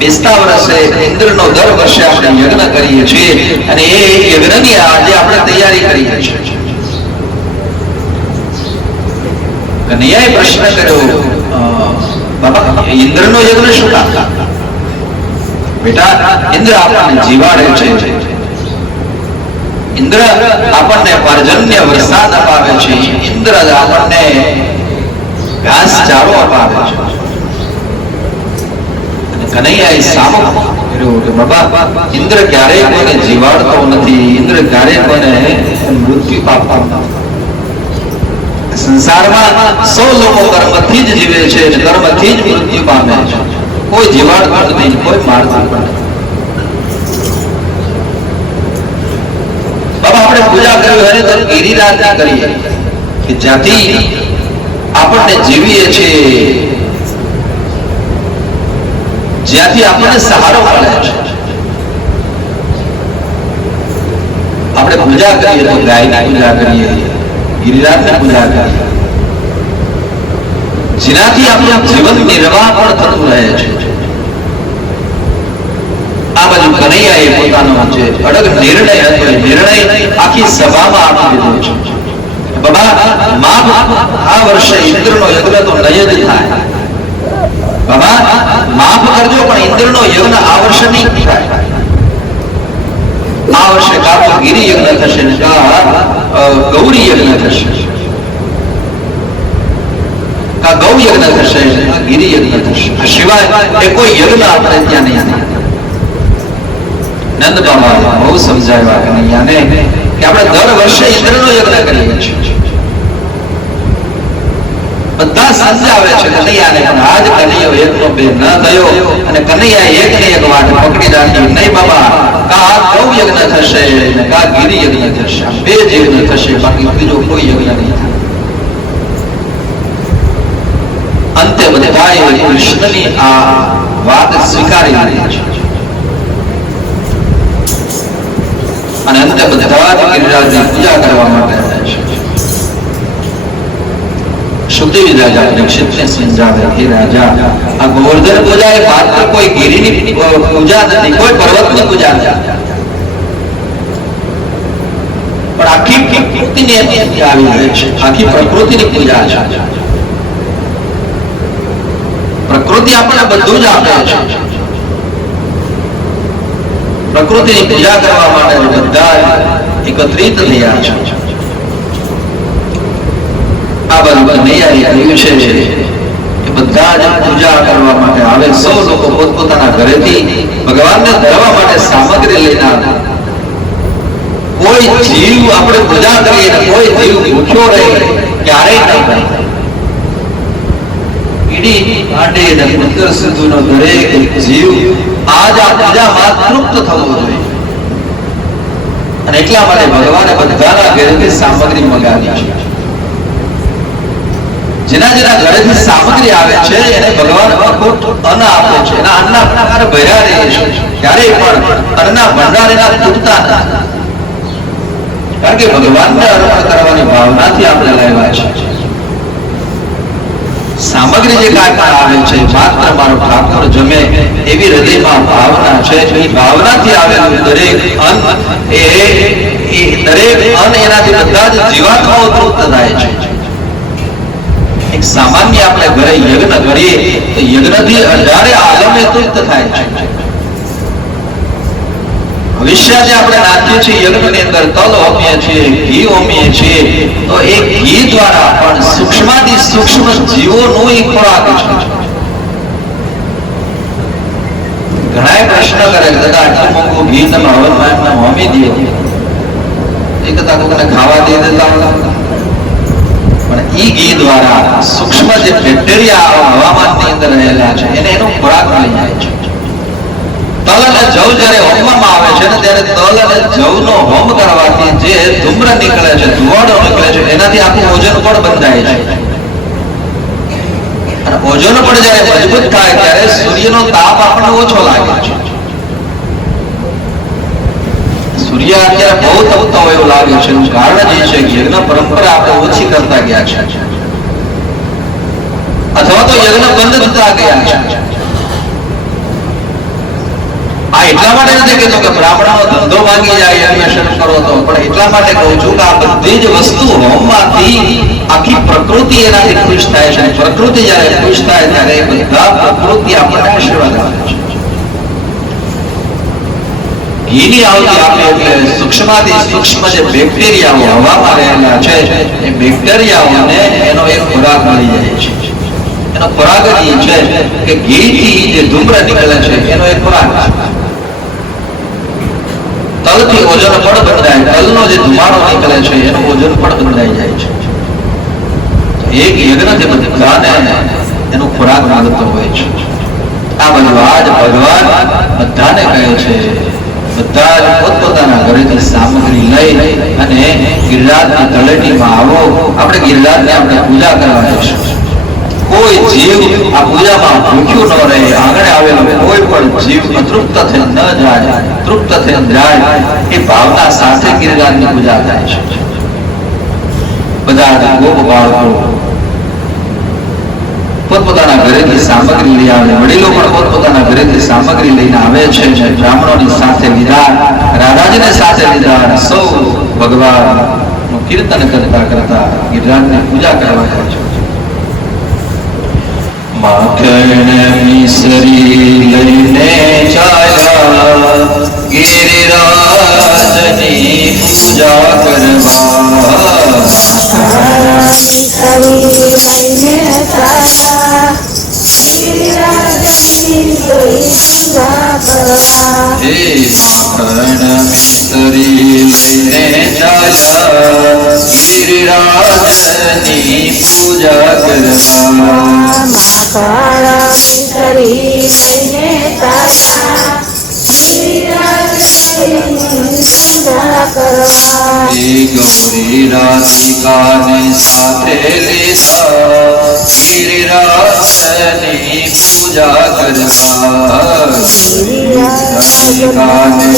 બેસતા વર્ષે ઇન્દ્રનો દર વર્ષે આપણે યજ્ઞ કરીએ છીએ અને એ યજ્ઞની આજે આપણે તૈયારી કરીએ છીએ. કનૈયાએ પ્રશ્ન કર્યો, બાબા ઇન્દ્રનો યજ્ઞ શું કામ? બેટા, ઇન્દ્ર આપણને જીવાડે છે, ઇન્દ્ર આપણને પર્જન્ય વરસાદ અપાવે છે, ઇન્દ્ર આપણને ઘાસ ચારો અપાવે છે. કનૈયાએ સામો કર્યો કે બાબા ઇન્દ્ર ક્યારેય કોઈને જીવાડતો નથી, ઇન્દ્ર ક્યારેય કોઈને મૃત્યુ પામતો નથી. સંસારમાં 100 લોકો કર્મથી જ જીવે છે અને કર્મથી જ મૃત્યુ પામે છે. કોઈ જીવાડતો નથી, કોઈ મારતું નથી. બાબા આપણે પૂજા કરવી હોય તો ગિરિરાજની કરીએ કે જ્યાંથી આપણને જીવીએ છીએ, જ્યાંથી આપણને સહારો મળે છે. આપણે પૂજા કરીએ તો ગાયની પૂજા કરીએ, ગિરિરાજની પૂજા કરીએ, જેનાથી આપણું જીવન નિર્વાહ પણ થતું રહે છે. આ બાજુ કનૈયાએ પોતાનો જે અડગ નિર્ણય હતો એ નિર્ણય આખી સભામાં આપી દીધો છે. બાબા માફ, આ વર્ષે ઇન્દ્રનો યજ્ઞ તો નહીં જ થાય. બાબા માફ કરજો, પણ ઇન્દ્રનો યજ્ઞ આ વર્ષે નહીં થાય. આ વર્ષે કાં તો ગિરિ યજ્ઞ થશે ને કાં ગૌરી યજ્ઞ થશે, કાં ગૌ યજ્ઞ થશે, ગિરિ યજ્ઞ થશે. આ સિવાય એ કોઈ યજ્ઞ આપણે ત્યાં નહીં થાય. નંદ બાબા બહુ સમજાવ્યા કનૈયાને કે આપણે દર વર્ષે ઇન્દ્રનો યજ્ઞ કરીએ છીએ. બધા સમજાવે છે કનૈયાને, પણ આજ કનૈયો એકનો બે ન થયો અને કનૈયા એક ને એક વાત પકડી રાખી. નહીં બાબા, કા ગૌ યજ્ઞ થશે ને કા ગિરિ યજ્ઞ થશે, બે જ યજ્ઞ થશે, બાકી બીજો કોઈ યજ્ઞ નહીં થાય. અંતે બધાએ કૃષ્ણની આ વાત સ્વીકારી લીધી છે અને અંતે બધા જ ગિરિરાજની પૂજા કરવા માટે આવે છે. સુખદેવી રાજા પરીક્ષિતને સમજાવે, હે રાજા, આ ગોવર્ધન પૂજા એ માત્ર કોઈ ગિરિની પૂજા નથી, કોઈ પર્વતની પૂજા નથી, પણ આખી પ્રકૃતિની આવી રહે છે. આખી પ્રકૃતિની પૂજા છે. પ્રકૃતિ આપણને બધું જ આપે છે. પ્રકૃતિની પૂજા કરવા માટે બધા એકત્રિત થયા છે. આ બાજુ કનૈયાએ કહ્યું છે કે બધા જ પૂજા કરવા માટે આવે. 100 લોકો પોતપોતાના ઘરેથી ભગવાનને ધરવા માટે સામગ્રી લઈને આવે. કોઈ જીવ આપણે પૂજા કરીએ, કોઈ જીવ ભૂખ્યો રહે ક્યારેય નહીં રહે. ઈડી માટે પુત્ર સુધીનો દરેક જીવ આજ આ પૂજામાં તૃપ્ત થવો જોઈએ અને એટલા માટે ભગવાને બધાના ઘરેથી સામગ્રી મંગાવી છે. જેના જેના ઘરેથી સામગ્રી આવે છે એને ભગવાન અખૂટ અન્ન આપે છે. એના અન્નના પ્રકાર ભર્યા રહે છે, ક્યારેય પણ અન્નના ભંડાર એના તૂટતા નથી. કારણ કે ભગવાનને અર્પણ કરવાની ભાવનાથી આપણે લાવ્યા છે. સામગ્રી જે કાંઈ આવે છે માત્ર મારો ઠાકોર જમે એવી હૃદયમાં ભાવના છે. એ ભાવનાથી આવેલું દરેક અન્ન એ દરેક અન્ન એનાથી બધા જ જીવાત્માઓ તૃપ્ત થાય છે. એક સામાન્ય આપણે ઘરે યજ્ઞ કરીએ તો યજ્ઞથી 18 આલમે તૃપ્ત થાય છે. ભવિષ્ય જે આપણે નાખીએ છીએ યજ્ઞની અંદર, તલ હોમીએ છીએ, ઘી હોમીએ છીએ, તો એ ઘી દ્વારા પણ સૂક્ષ્માથી સૂક્ષ્મ જીવોનો એક ખોરાક છે. ઘણાય પ્રશ્ન કરે કે દાદા આટલું મોંઘું ઘી તમે હવનમાં એમને હોમી દે, એ કદાચ કોઈને ખાવા દે દેતા, પણ એ ઘી દ્વારા સૂક્ષ્મ જે બેક્ટેરિયા હવામાનની અંદર રહેલા છે એને એનો ખોરાક મળી જાય છે. તલ અને જવ જ્યારે હોમવામાં આવે છે ને ત્યારે તલ અને જવનો હોમ કરવાથી જે ધૂમ્ર નીકળે છે, ધુવાડો નીકળે છે, એનાથી આખું ઓઝોન પણ બંધાય છે. અને ઓઝોન પણ જ્યારે મજબૂત થાય ત્યારે સૂર્યનો તાપ આપણને ઓછો લાગે છે. સૂર્ય અત્યારે બહુ તપતો હોય એવું લાગે છે. એનું કારણ એ છે કે યજ્ઞ પરંપરા આપણે ઓછી કરતા ગયા છે અથવા તો યજ્ઞ બંધ થતા ગયા છે. એટલા માટે નથી કહેતો કે બ્રાહ્મણનો ધંધો ભાગી જાય અન્વેષણ કરો તો, પણ એટલા માટે કહું છું કે આ બધી જ વસ્તુ હોમમાંથી આખી પ્રકૃતિ એનાથી ખુશ થાય છે. પ્રકૃતિ જ્યારે ખુશ થાય ત્યારે એ બધા પ્રકૃતિ આપણને આશીર્વાદ આપે છે. ઘીની આવતી આપે એટલે સૂક્ષ્મથી સૂક્ષ્મ જે બેક્ટેરિયાઓ હવામાં રહેલા છે એ બેક્ટેરિયાઓને એનો એક ખોરાક મળી જાય છે. એનો ખોરાક એ છે કે ઘીથી જે ધૂમ્ર નીકળે છે એનો એક ખોરાક છે. તલથી ઓઝોન પણ બંધાય, તલનો જે ધુમાડો નીકળે છે એનું ઓઝોન પણ બંધાઈ જાય છે. એક યજ્ઞથી બધાને એનો ખોરાક મળતો હોય છે. આ બધું આજ ભગવાન બધાને કહે છે, બધા જ પોતપોતાના ઘરેથી સામગ્રી લઈ અને ગિરિરાજની તળેટીમાં આવો. આપણે ગિરિરાજની આપણે પૂજા કરવા જઈશું. કોઈ જીવ આ પૂજામાં ભૂખ્યું ન રહે. આંગણે આવેલો કોઈ પણ જીવ અતૃપ્ત થઈ ન જાય, તૃપ્ત થઈ જાય એ ભાવના સાથે ગિરિરાજની પૂજા થાય છે. બધા ગોપ બાળકો પોતપોતાના ઘરેથી સામગ્રી લઈ આવે, વડીલો પણ પોતપોતાના ઘરેથી સામગ્રી લઈને આવે છે. બ્રાહ્મણોની સાથે લીધા, રાધાજીને સાથે લીધા અને સૌ ભગવાનનું કીર્તન કરતા કરતા ગિરિરાજની પૂજા કરવા જાય છે. માખણ મિસરી લઈને ચાલ્યા ગિરિરાજની પૂજા કરવા. હે માખણ મિસરી લઈને ચાલ્યા ગિરિરાજની પૂજા કરવા. ગૌરી રાધિકાને સાથે લીધા ગિરિરાજની પૂજા કરવા. રાધિકાને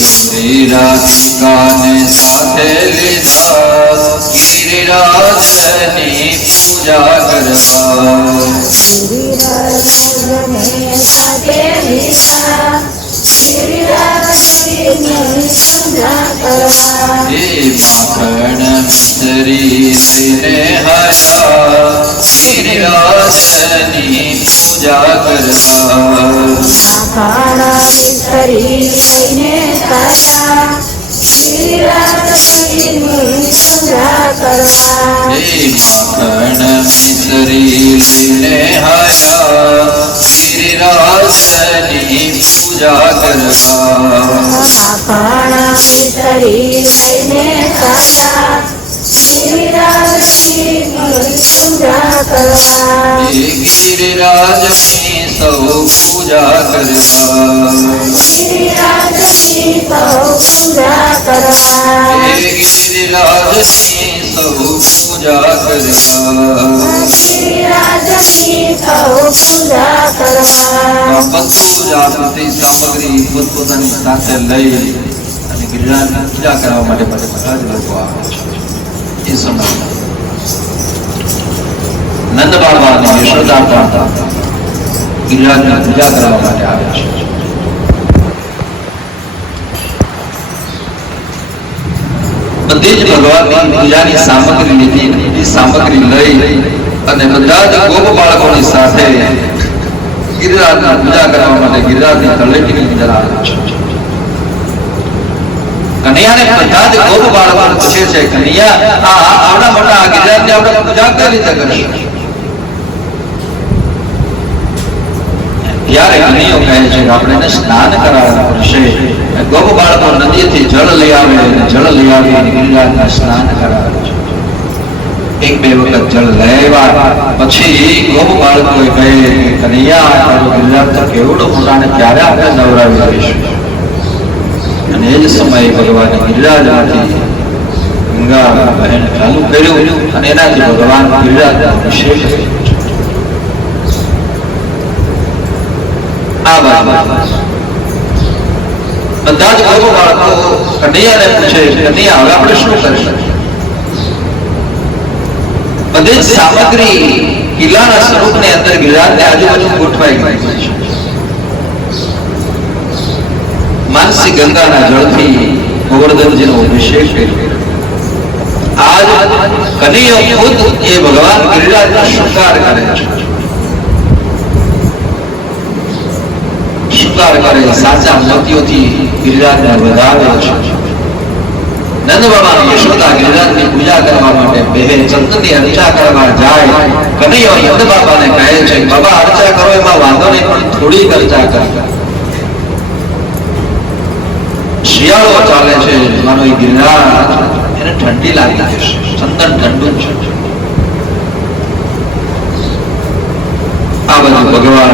ગૌરી રાધિકાને સાથે લીધા ગિરિરાજની પૂજા કરવા. માખણ મિસરી લઈને હર્યા ગિરિરાજની પૂજા કરવા. માખણ મિસરી લઈને હર્યા ગિરિરાજની પૂજા કરવા. ગિરિરાજની સૌ પૂજા કરવા. ગિરિરાજની સૌ પૂજા કરવા. બધું જ આ બધી સામગ્રી પોતપોતાની સાથે લઈ અને ગિરિરાજની પૂજા કરવા માટે બધા જ લોકો આવે છે. એ સમય નંદ બાબા અને યશોદા પણ ગિરિરાજની પૂજા કરવા માટે આવે છે. બધી જ ભગવાનની પૂજાની સામગ્રી લીધી, એ સામગ્રી લઈ અને બધા જ ગોપ બાળકોની સાથે ગિરિરાજની પૂજા કરવા માટે ગિરિરાજની તળેટીની અંદર આવે છે. કનૈયાને બધા જ ગોપ બાળકો પૂછે છે, કનૈયા આવડા મોટા ગિરિરાજની આપણે પૂજા કઈ રીતે કરીશું? ત્યારે કનૈયો કહે છે કે આપણે એને સ્નાન કરાવવું પડશે. ગોપ બાળકો નદીથી જળ લઈ આવે, જળ લઈ આવી ગિરિરાજને સ્નાન કરાવે છે. એક બે વખત જળ લેવા પછી ગોપ બાળકોએ કહે કે કનૈયા તારો ગિરિરાજ તો કેવડો મોટાને ક્યારે આપણે નવરાવી દઈશું? અને એ જ સમયે ભગવાને ગિરિરાજમાંથી ગંગા બહેન ચાલુ કર્યું અને એનાથી ભગવાન ગિરિરાજ અભિષેક કર્યો. આ વાત બધા જ ગોપ બાળકો કનૈયાને પૂછે, કનૈયા હવે આપણે શું કરીશું? બધી જ સામગ્રી કિલ્લાના સ્વરૂપની અંદર ગિરિરાજની આજુબાજુ ગોઠવાઈ ગઈ છે. માનસી ગંગાના જળથી ગોવર્ધનજીનો અભિષેક કર્યો. આજ કનૈયો ખુદ એ ભગવાન ગિરિરાજનો શૃંગાર કરે છે. શૃંગાર કરે, સાચા મોતીઓથી ગિરિરાજને વધાવે છે. નંદ બાબા યશોદા ગિરિરાજની પૂજા કરવા માટે બેહે, ચંદનની અર્ચા કરવા જાય. કનૈયો નંદ બાબાને કહે છે, બાબા અર્ચા કરો એમાં વાંધો નહીં, પણ થોડીક અર્ચા કરો. શિયાળો ચાલે છે, મારો એ ગિરિરાજ એને ઠંડી લાગી જશે, ચંદન ઠંડુ છે. આ બધું ભગવાન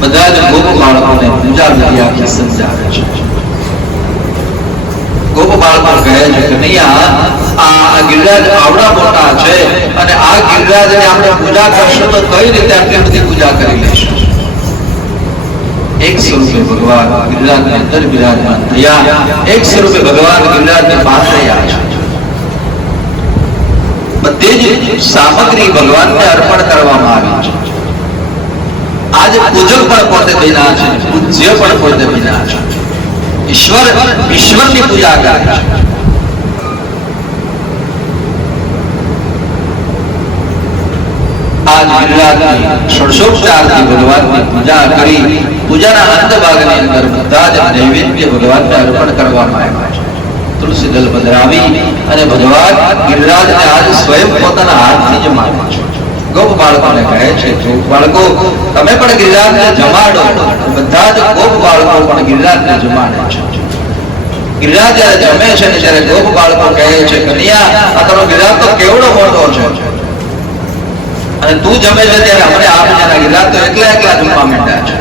બધા જ ગોપ બાળકોને પૂજા વિધિ આખી સમજાવે છે. ગોપ બાળકો કહે છે કે નૈયા આ ગિરિરાજ આવડા મોટા છે અને આ ગિરિરાજને આપણે પૂજા કરશું તો કઈ રીતે આટલી બધી પૂજા કરી લઈશું? એક સ્વરૂપે ભગવાન ગિરિરાજની અંદર બિરાજમાન થયા. એક સ્વરૂપે ભગવાન ગિરિરાજની પાસે આવ્યા છે. બધી જ સામગ્રી ભગવાનને અર્પણ કરવામાં આવી છે. આજે પૂજક પણ પોતે બન્યા છે, પૂજ્ય પણ પોતે બન્યા છે. ઈશ્વરની પૂજા કરે છે. આજ ગિરિરાજની ષોડશોપચારથી ભગવાનની પૂજા કરી. પૂજાના અંત ભાગની અંદર બધા જ નૈવેદ્ય ભગવાનને અર્પણ કરવામાં આવ્યા છે. તુલસી દલ પધરાવી અને ભગવાન ગિરિરાજને આજ સ્વયં પોતાના હાથથી જ માને છે. ગોપ બાળકોને કહે છે, ગોપ બાળકો તમે પણ ગિરિરાજને જમાડો. બધા જ ગોપ બાળકો પણ ગિરિરાજને જમાડે છે. ગિરિરાજ જયારે જમે છે ને ત્યારે ગોપ બાળકો કહે છે, કનૈયા આ તારો ગિરિરાજ તો કેવડો મોટો છે અને તું જમે છે ત્યારે અમને આપજે. ગિરિરાજ તો એકલા એકલા જમવા માંડ્યા છે.